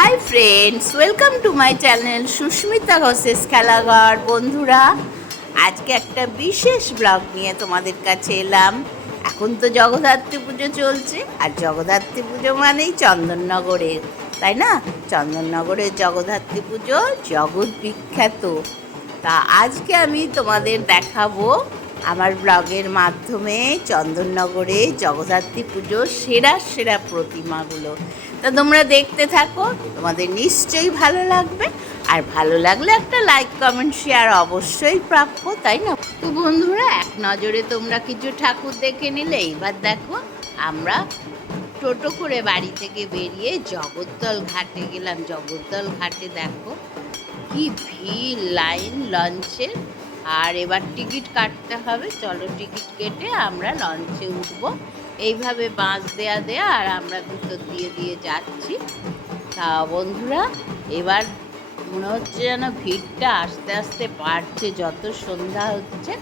Hi friends welcome to my channel Susmita Ghosh's Khelaghar বন্ধুরা, আজকে একটা বিশেষ ব্লগ নিয়ে তোমাদের কাছে এলাম। এখন তো জগদ্ধাত্রী পুজো চলছে, আর জগদ্ধাত্রী পুজো মানেই চন্দননগরের তাই না? চন্দননগরের জগদ্ধাত্রী পুজো জগৎ বিখ্যাত। তা আজকে আমি তোমাদের দেখাবো আমার ব্লগের মাধ্যমে চন্দননগরে জগদ্ধাত্রী পুজোর সেরা সেরা প্রতিমাগুলো। তা তোমরা দেখতে থাকো, তোমাদের নিশ্চয়ই ভালো লাগবে। আর ভালো লাগলে একটা লাইক কমেন্ট শেয়ার অবশ্যই প্রাপ্য, তাই না? তো বন্ধুরা, এক নজরে তোমরা কিছু ঠাকুর দেখে নিলে এইবার দেখো, আমরা টোটো করে বাড়ি থেকে বেরিয়ে জগদ্দল ঘাটে গেলাম। জগদ্দল ঘাটে দেখো, কি ভিড়, লাইন লঞ্চের আর এবার টিকিট কাটতে হবে, চলো টিকিট কেটে আমরা লঞ্চে উঠবো। এইভাবে বাঁশ দেয়া দেয়া আর আমরা ভিতর দিয়ে দিয়ে যাচ্ছি। তা বন্ধুরা, এবার মনে হচ্ছে যেন ভিড়টা আস্তে আস্তে বাড়ছে, যত সন্ধ্যা হচ্ছে।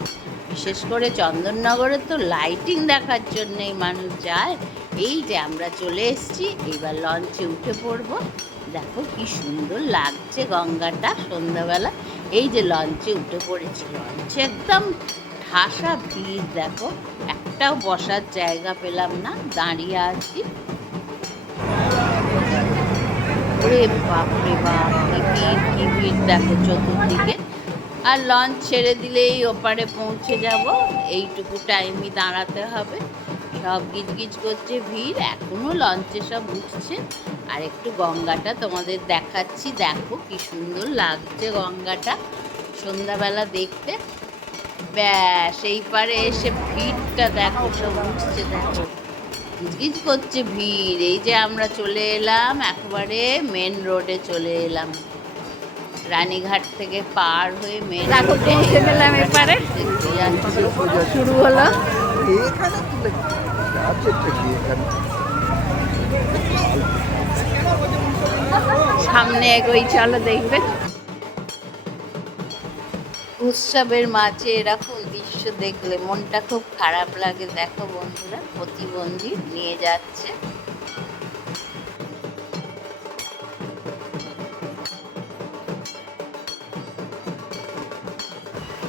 বিশেষ করে চন্দননগরে তো লাইটিং দেখার জন্যই মানুষ যায়। এই যে আমরা চলে এসেছি এইবার লঞ্চে উঠে পড়ব। দেখো কি সুন্দর লাগছে গঙ্গাটা সন্ধ্যাবেলা। এই যে লঞ্চে উঠে পড়েছি। লঞ্চে একদম ঠাসা ভিড় দেখো। একটাও বসার জায়গা পেলাম না, দাঁড়িয়ে আছি। ওরে বাপরে বাপ ভিড় দেখো চতুর্দিকে। আর লঞ্চ ছেড়ে দিলেই ওপারে পৌঁছে যাব, এইটুকু টাইমই দাঁড়াতে হবে। সব গিজগিজ করছে ভিড় এখনও লঞ্চে সব উঠছে। আর একটু গঙ্গাটা তোমাদের দেখাচ্ছি, দেখো কি সুন্দর লাগছে গঙ্গাটা। সন্ধ্যাবেলা দেখতে। ব্যাস এই পারে এসে ভিড়টা দেখো সব উঠছে দেখো। গিজগিজ করছে ভিড় এই যে আমরা চলে এলাম একেবারে মেন রোডে চলে এলাম। রানীঘাট থেকে পার হয়ে মেন পৌঁছে গেলাম এপারে শুরু হলো। সামনে এগোই চলো দেখবে। উৎসবের মাঝে এরকম দৃশ্য দেখলে মনটা খুব খারাপ লাগে। দেখো বন্ধুরা, প্রতিবন্ধী নিয়ে যাচ্ছে।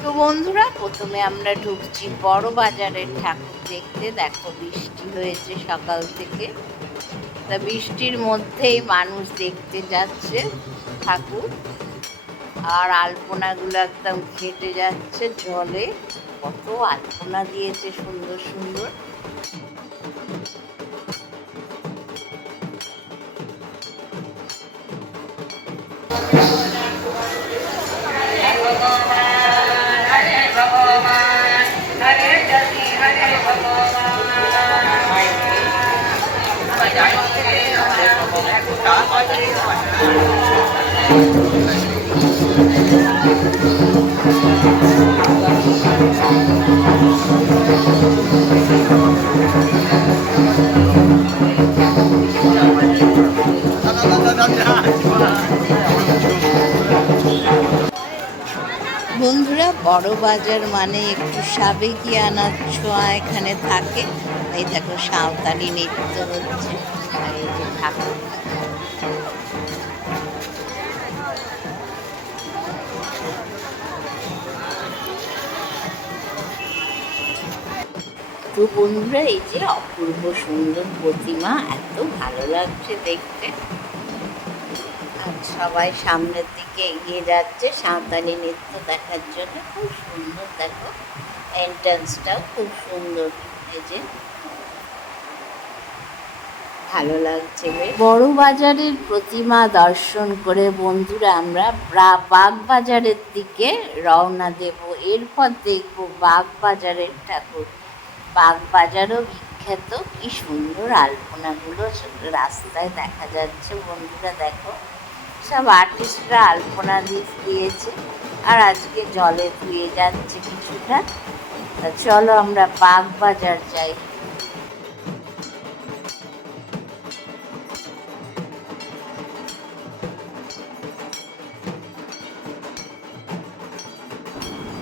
তো বন্ধুরা, প্রথমে আমরা ঢুকছি বড় বাজারের ঠাকুর দেখতে। দেখো বৃষ্টি হয়েছে সকাল থেকে। তা বৃষ্টির মধ্যেই মানুষ দেখতে যাচ্ছে ঠাকুর। আর আলপনাগুলো একদম ঘেটে যাচ্ছে জলে কত আলপনা দিয়েছে সুন্দর সুন্দর বন্ধুরা, বড় বাজার মানে একটু সাবেকি আনার ছোঁয়া এখানে থাকে। এই দেখো, সাঁওতালি নৃত্য হচ্ছে। এই যে ঠাকুর। তো বন্ধুরা, এই যে অপূর্ব সুন্দর প্রতিমা, এত ভালো লাগছে দেখতে। আর সবাই সামনের দিকে এগিয়ে যাচ্ছে, সাঁওতালি নৃত্য দেখার জন্য। খুব সুন্দর, দেখো এন্ট্রান্সটাও খুব সুন্দর এই যে। ভালো লাগছে। বড় বাজারের প্রতিমা দর্শন করে বন্ধুরা, আমরা ব্রা- বাগবাজারের দিকে রওনা দেব। এরপর দেখব বাগবাজারের ঠাকুর। বাগবাজারও বিখ্যাত। কি সুন্দর আলপনাগুলো রাস্তায় দেখা যাচ্ছে বন্ধুরা, দেখো। সব আর্টিস্টরা আলপনা দিয়ে দিয়েছে। আর আজকে জলে ধুয়ে যাচ্ছে কিছুটা। তা চলো আমরা বাগবাজার যাই।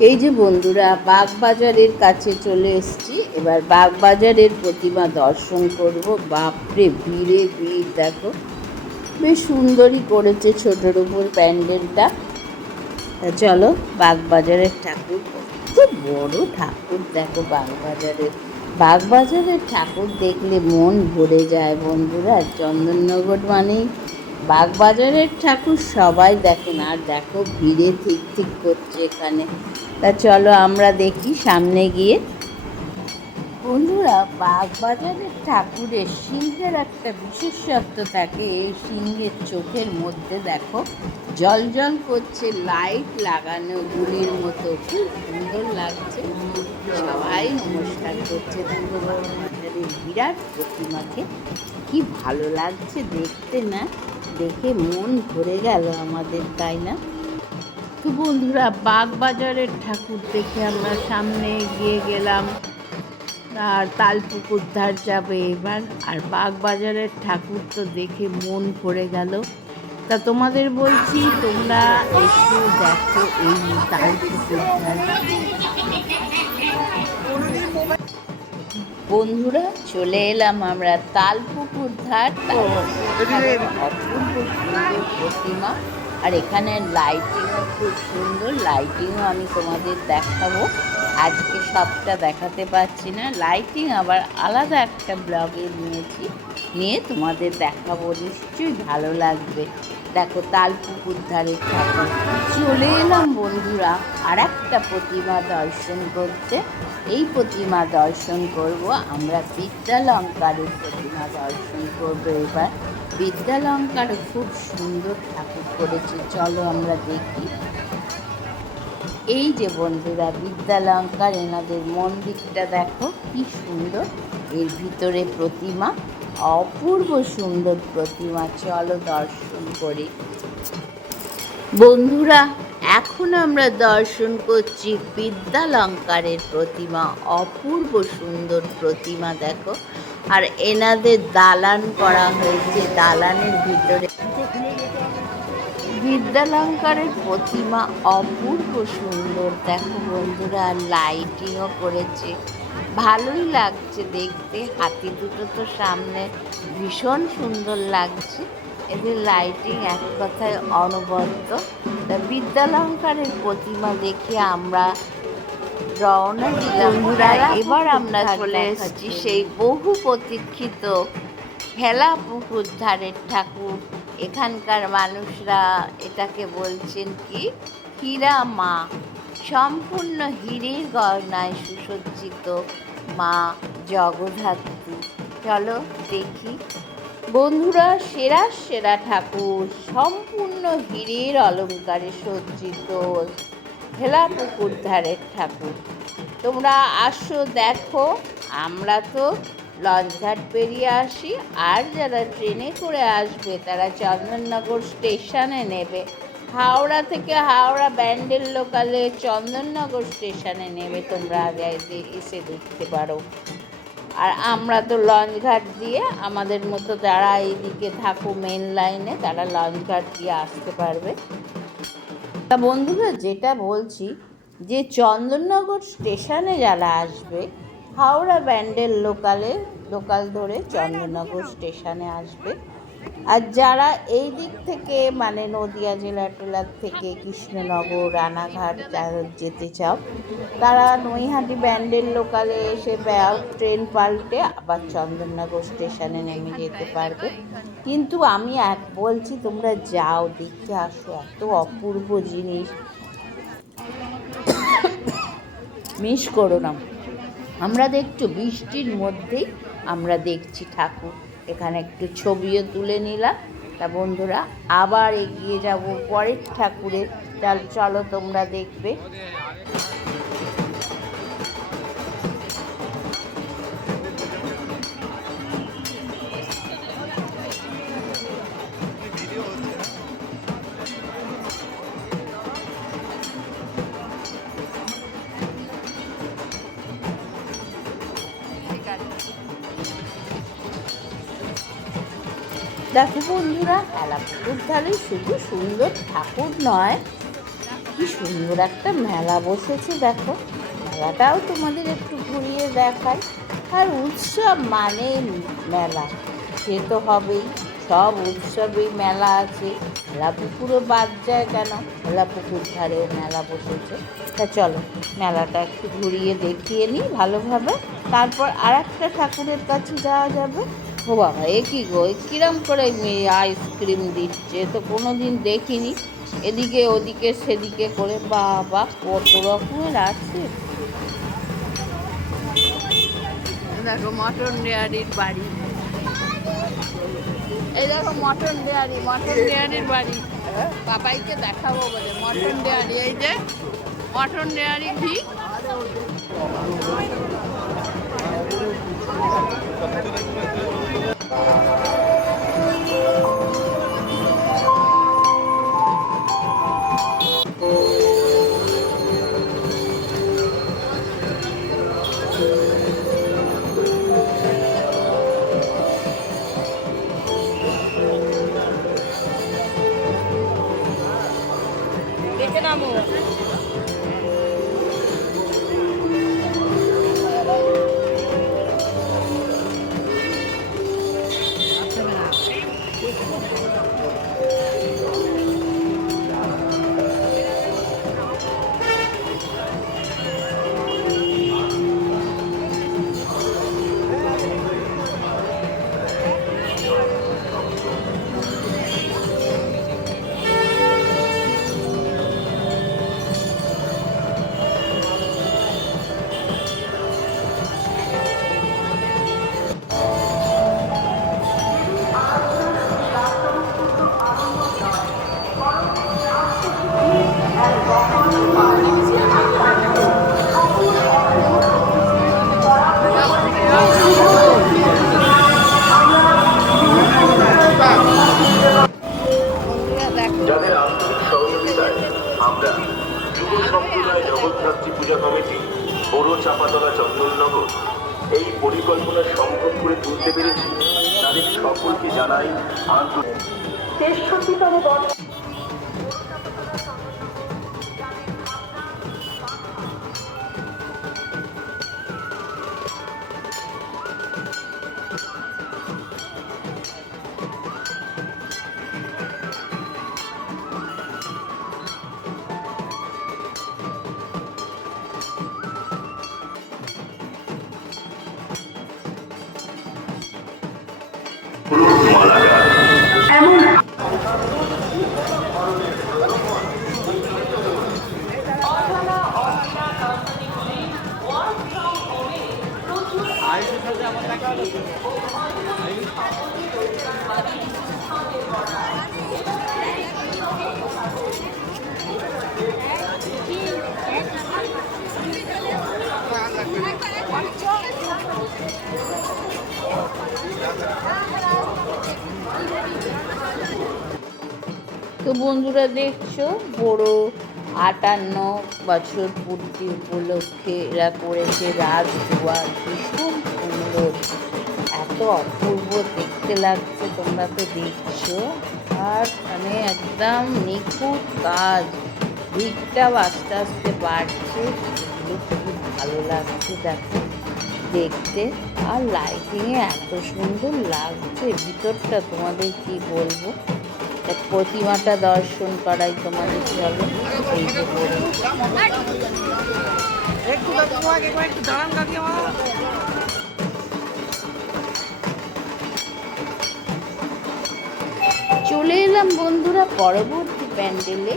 এই যে বন্ধুরা, বাগবাজারের কাছে চলে এসেছি। এবার বাগবাজারের প্রতিমা দর্শন করব। বাপরে, ভিড়ে ভিড়, দেখো। বেশ সুন্দরই করেছে ছোটোর উপর প্যান্ডেলটা। চলো, বাগবাজারের ঠাকুর, খুব বড় ঠাকুর, দেখো বাগবাজারের বাগবাজারের ঠাকুর দেখলে মন ভরে যায় বন্ধুরা চন্দননগর মানেই বাগবাজারের ঠাকুর সবাই দেখেন, আর দেখো ভিড়ে ঠিক ঠিক করছে এখানে। তা চলো আমরা দেখি সামনে গিয়ে। বন্ধুরা, বাগবাজারের ঠাকুরের সিংহের একটা বিশেষত্ব থাকে, এই সিংহের চোখের মধ্যে দেখো, জল জল করছে, লাইট লাগানো, গুলির মতো। খুব সুন্দর লাগছে। সবাই নমস্কার করছে বাগবাজারের বিরাট প্রতিমাকে। কি ভালো লাগছে দেখতে না? দেখে মন ভরে গেল আমাদের, তাই না? তো বন্ধুরা, বাগবাজারের ঠাকুর দেখে আমরা সামনে গিয়ে গেলাম। আর তালপুকুর ধার যাবে এবার। আর বাগবাজারের ঠাকুর তো দেখে মন ভরে গেল। তা তোমাদের বলছি, তোমরা একটু দেখো এই তালপুকুর ধার। বন্ধুরা চলে এলাম আমরা তালপুকুর ধার। অপূর্ব সুন্দর প্রতিমা। আর এখানে লাইটিংও খুব সুন্দর। লাইটিংও আমি তোমাদের দেখাবো। আজকে সবটা দেখাতে পারছি না। লাইটিং আবার আলাদা একটা ব্লগে নিয়েছি। নিয়ে তোমাদের দেখাবো, নিশ্চয়ই ভালো লাগবে। দেখো তালপুকুর ধারে ঠাকুর চলে এলাম বন্ধুরা আর একটা প্রতিমা দর্শন করতে। এই প্রতিমা দর্শন করব আমরা বিদ্যালঙ্কারের প্রতিমা দর্শন করব এবার। বিদ্যালঙ্কার খুব সুন্দর ঠাকুর করেছে। চলো আমরা দেখি। এই যে বন্ধুরা, বিদ্যালঙ্কার এনাদের মন্দিরটা দেখো, কি সুন্দর। এর ভিতরে প্রতিমা, অপূর্ব সুন্দর প্রতিমা। চলো দর্শন করি। বন্ধুরা, এখন আমরা দর্শন করছি বিদ্যালঙ্কারের প্রতিমা, অপূর্ব সুন্দর প্রতিমা, দেখো। আর এনাদের দালান করা হয়েছে, দালানের ভিতরে। বিদ্যালঙ্কারের প্রতিমা অপূর্ব সুন্দর। দেখো বন্ধুরা লাইটিংও করেছে। ভালোই লাগছে দেখতে। হাতি দুটো তো সামনে ভীষণ সুন্দর লাগছে। এদের লাইটিং এক কথায় অনবদ্য। বিদ্যালঙ্কারের প্রতিমা দেখে আমরা রওনা দিলাম। এবার আমরা চলে এসেছি সেই বহু প্রতীক্ষিত খেলা পুকুর ধারের ঠাকুর। এখানকার মানুষরা এটাকে বলছেন কি? হীরা মা। সম্পূর্ণ হীরের গয়নায় সুসজ্জিত মা জগদ্ধাত্রী চলো দেখি। বন্ধুরা, সেরা সেরা ঠাকুর, সম্পূর্ণ হীরের অলঙ্কারে সজ্জিত ভেলা পুকুর ধারের ঠাকুর। তোমরা আসো, দেখো, আমরা তো লঞ্চঘাট পেরিয়ে আসি, আর যারা ট্রেনে করে আসবে তারা চন্দননগর স্টেশনে নেবে। হাওড়া থেকে হাওড়া ব্যান্ডেল লোকালে চন্দননগর স্টেশনে নেবে, তোমরা আগে এসে দেখতে পারো। আর আমরা তো লঞ্চঘাট দিয়ে, আমাদের মতো যারা এইদিকে থাকো মেন লাইনে তারা লঞ্চঘাট দিয়ে আসতে পারবে। তা বন্ধুরা, যেটা বলছি যে চন্দননগর স্টেশনে যারা আসবে হাওড়া ব্যান্ডেল লোকালে, লোকাল ধরে চন্দননগর স্টেশনে আসবে। আর যারা এই দিক থেকে মানে নদিয়া জেলা টেলার থেকে কৃষ্ণনগর, রানাঘাট যেতে চাও, তারা নৈহাটি ব্যান্ডেল লোকালে এসে ট্রেন পাল্টে আবার চন্দননগর স্টেশনে নেমে যেতে পারবে। কিন্তু আমি এক বলছি, তোমরা যাও দেখতে আসো, এত অপূর্ব জিনিস। মিস করো না। আমরা দেখছ, বৃষ্টির মধ্যেই আমরা দেখছি ঠাকুর। এখানে একটু ছবিও তুলে নিলাম। তা বন্ধুরা, আবার এগিয়ে যাব পরের ঠাকুরের। চাল চলো তোমরা দেখবে। দেখো বন্ধুরা মেলাপুকুর ধারে শুধু সুন্দর ঠাকুর নয়, কি সুন্দর একটা মেলা বসেছে দেখো। মেলাটাও তোমাদের একটু ঘুরিয়ে দেখায় আর উৎসব মানে মেলা, সে তো হবেই, সব উৎসবেই মেলা আছে। মেলা পুকুরও বাদ যায় কেন? মেলা পুকুর ধারে মেলা বসেছে। তা চলো, মেলাটা একটু ঘুরিয়ে দেখিয়ে নিই ভালোভাবে। তারপর আর একটা ঠাকুরের কাছে যাওয়া যাবে। ও বাবা, এ কি গো? কিরম করে আইসক্রিম দিচ্ছে? তো কোনো দিন দেখিনি। এদিকে, ওদিকে, সেদিকে করে। বাবা, কত রকমের আছে। দেখো মটন ডেয়ারির বাড়ি। এই দেখো মটন ডেয়ারি মটন ডেয়ারির বাড়ি। বাবাইকে দেখাবো বলে। মটন ডেয়ারি এই যে মটন ডেয়ারি ঘি। জানাই আন্তরিক আইসি সাথে আমার দেখা হলো তো বন্ধুরা দেখছ, বড় আটান্ন বছর পূর্তি উপলক্ষে এরা করেছে রাজদুয়ার ভীষণ সুন্দর এত অপূর্ব দেখতে লাগছে, তোমরা তো দেখছ। আর মানে একদম নিখুঁত কাজ ভিড়টাও আস্তে আস্তে বাড়ছে খুব ভালো লাগছে, দেখো, দেখতে। আর লাইটিংয়ে এত সুন্দর লাগছে, ভিতরটা তোমাদের কি বলব? প্রতিমাটা দর্শন করাই তোমাদের এই যে চলে এলাম বন্ধুরা পরবর্তী প্যান্ডেলে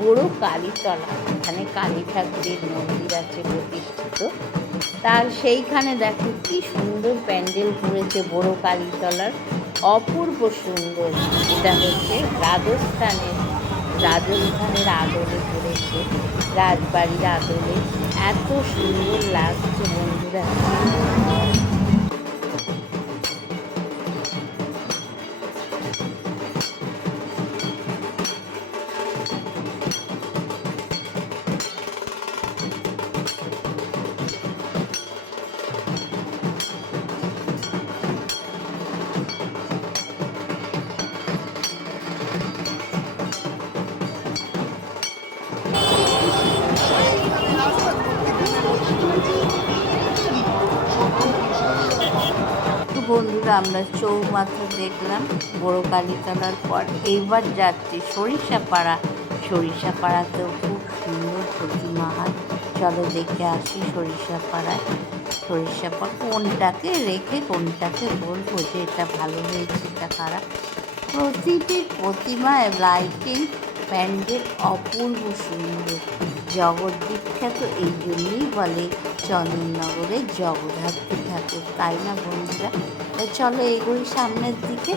বড় কালীতলা। এখানে কালী ঠাকুরের মন্দির আছে প্রতিষ্ঠিত। তার সেইখানে দেখো কি সুন্দর প্যান্ডেল করেছে বড় কালীতলার। অপূর্ব সুন্দর। এটা হচ্ছে রাজস্থানের রাজস্থানের আদলে পড়েছে রাজবাড়ির আদলে। এত সুন্দর লাগছে বন্ধুরা। বন্ধুরা, আমরা চৌমাথা দেখলাম, বড় কালীতলার পর। এইবার যাচ্ছি সরিষাপাড়া। সরিষাপাড়াতেও খুব সুন্দর প্রতিমা হয়। চলো দেখে আসি সরিষাপাড়ায়। সরিষাপাড়া কোনটাকে রেখে কোনটাকে বলব যে এটা ভালো হয়েছে, এটা খারাপ। প্রতিটি প্রতিমায় লাইটিং প্যান্ডেল অপূর্ব সুন্দর জগৎ বিখ্যাত, এই জন্যই বলে চন্দননগরের জগদ্ধাত্রী ঠাকুর। তাই না বন্ধুরা? চলো এগোই সামনের দিকে।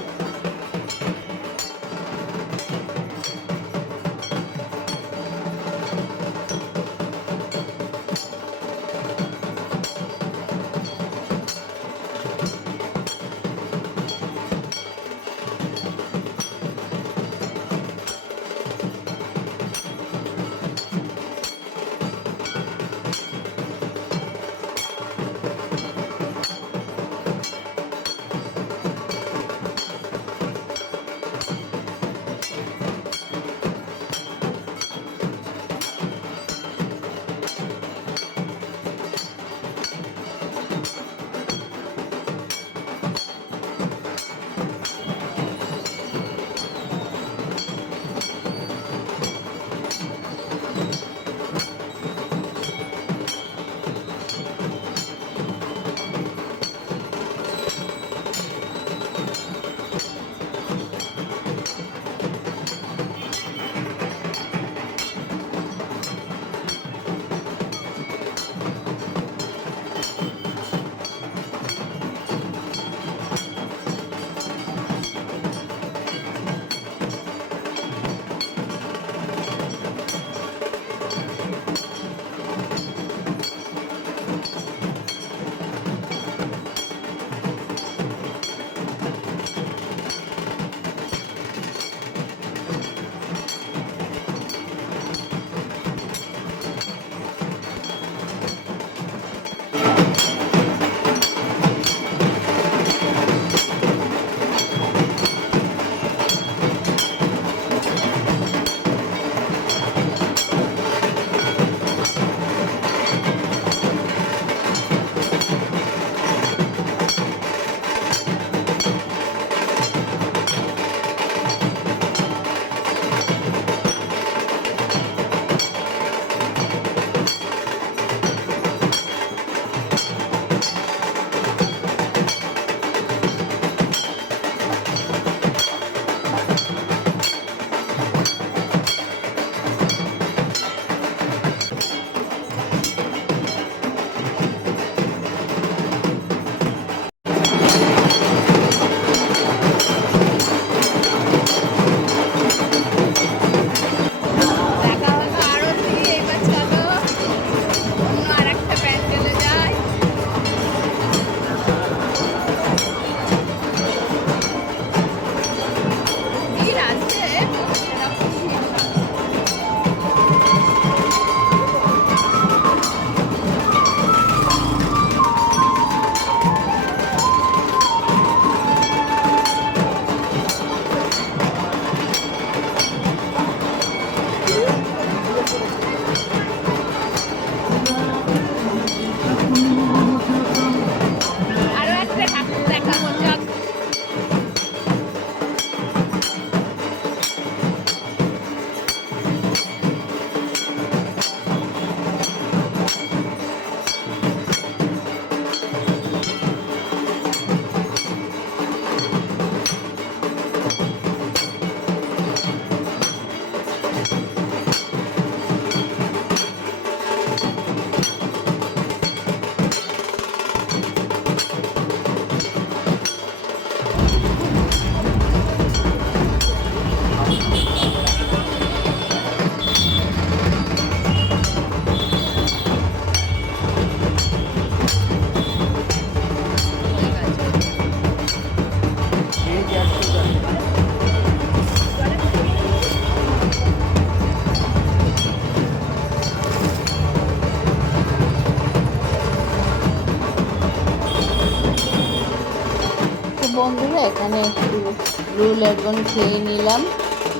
লেগুন খেয়ে নিলাম।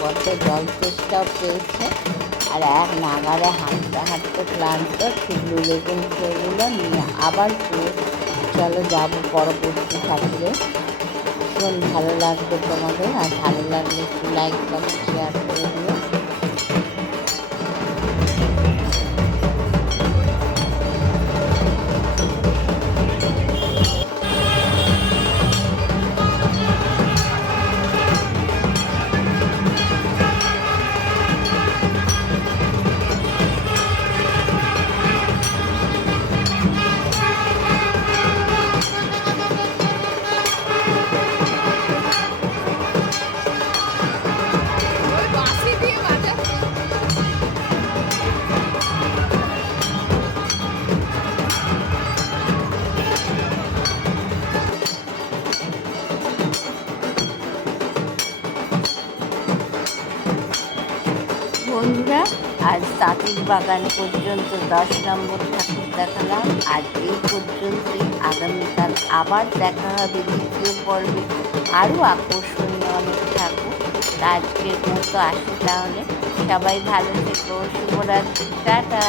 বড্ড জল তেষ্টাও পেয়েছে। আর এক নাগারে হাঁটতে হাঁটতে ক্লান্ত শুকনো ব্লু খেয়ে নিলাম নিয়ে আবার চলো যাব পরবর্তী থাকলে ভীষণ ভালো লাগবে তোমাদের, আর ভালো লাগলে একটু লাইক কমেন্ট শেয়ার করে আজ তাঁতির বাগান পর্যন্ত দশ নম্বর ঠাকুর দেখালাম। আর এই পর্যন্তই। আগামীকাল আবার দেখা হবে দ্বিতীয় পর্বে। আরও আকর্ষণীয় অনেক ঠাকুর। আজকের মতো আসি তাহলে। সবাই ভালো থেকো। শুভরাত্রি। টাটা!